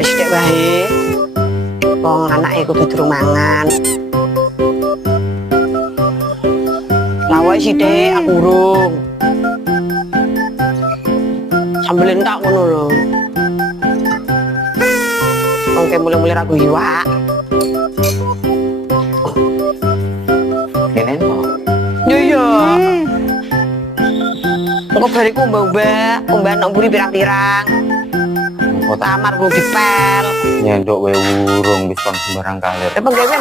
Wis sithik wae. Wong anake kudu durung mangan. Lah wae sithik aku urung. Sambel entak ngono lho. Wong ke mulai-mulai ragu iwak. Kene no. Yo yo. Kok bariku mbak nang mburi pirang-pirang. Kota Kamar belum dipel. nyendok wae urung wis kon sembarang kalir. Penggawean